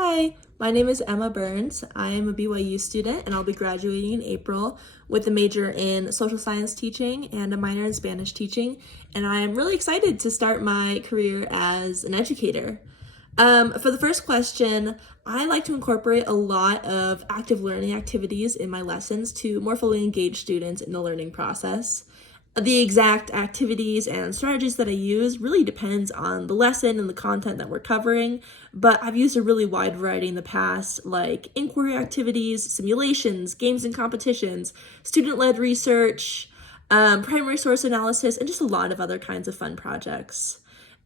Hi, my name is Emma Burns. I am a BYU student and I'll be graduating in April with a major in social science teaching and a minor in Spanish teaching. And I am really excited to start my career as an educator. For the first question, I like to incorporate a lot of active learning activities in my lessons to more fully engage students in the learning process. The exact activities and strategies that I use really depends on the lesson and the content that we're covering, but I've used a really wide variety in the past, like inquiry activities, simulations, games and competitions, student-led research, primary source analysis, and just a lot of other kinds of fun projects.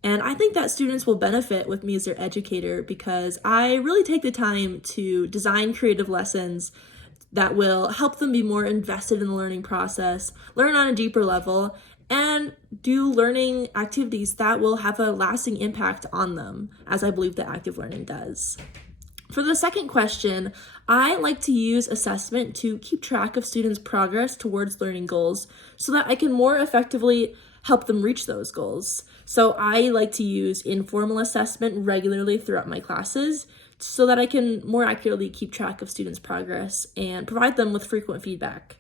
And I think that students will benefit with me as their educator because I really take the time to design creative lessons that will help them be more invested in the learning process, learn on a deeper level, and do learning activities that will have a lasting impact on them, as I believe that active learning does. For the second question, I like to use assessment to keep track of students' progress towards learning goals so that I can more effectively help them reach those goals. So I like to use informal assessment regularly throughout my classes so that I can more accurately keep track of students' progress and provide them with frequent feedback.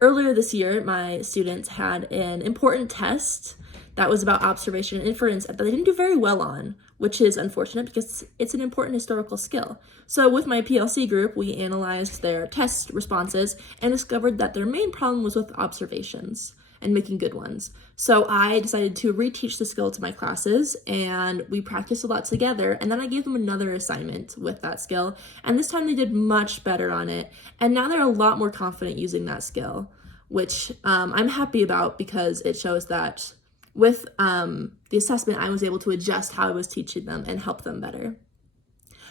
Earlier this year, my students had an important test that was about observation and inference that they didn't do very well on, which is unfortunate because it's an important historical skill. So with my PLC group, we analyzed their test responses and discovered that their main problem was with observations and making good ones. So I decided to reteach the skill to my classes and we practiced a lot together, and then I gave them another assignment with that skill, and this time they did much better on it, and now they're a lot more confident using that skill, which I'm happy about because it shows that with the assessment I was able to adjust how I was teaching them and help them better.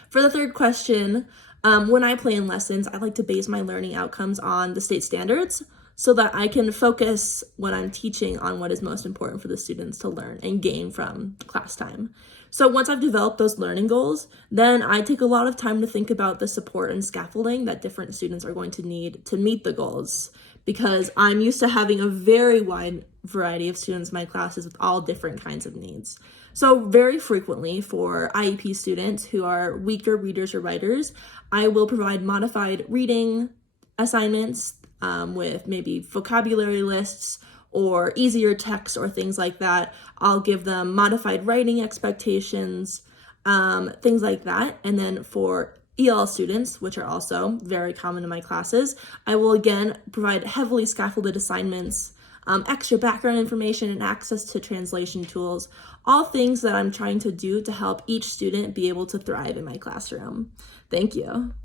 For the third question, when I plan lessons, I like to base my learning outcomes on the state standards so that I can focus when I'm teaching on what is most important for the students to learn and gain from class time. So once I've developed those learning goals, then I take a lot of time to think about the support and scaffolding that different students are going to need to meet the goals, because I'm used to having a very wide variety of students in my classes with all different kinds of needs. So very frequently for IEP students who are weaker readers or writers, I will provide modified reading assignments with maybe vocabulary lists or easier text or things like that. I'll give them modified writing expectations, things like that. And then for EL students, which are also very common in my classes, I will again provide heavily scaffolded assignments, extra background information, and access to translation tools, all things that I'm trying to do to help each student be able to thrive in my classroom. Thank you.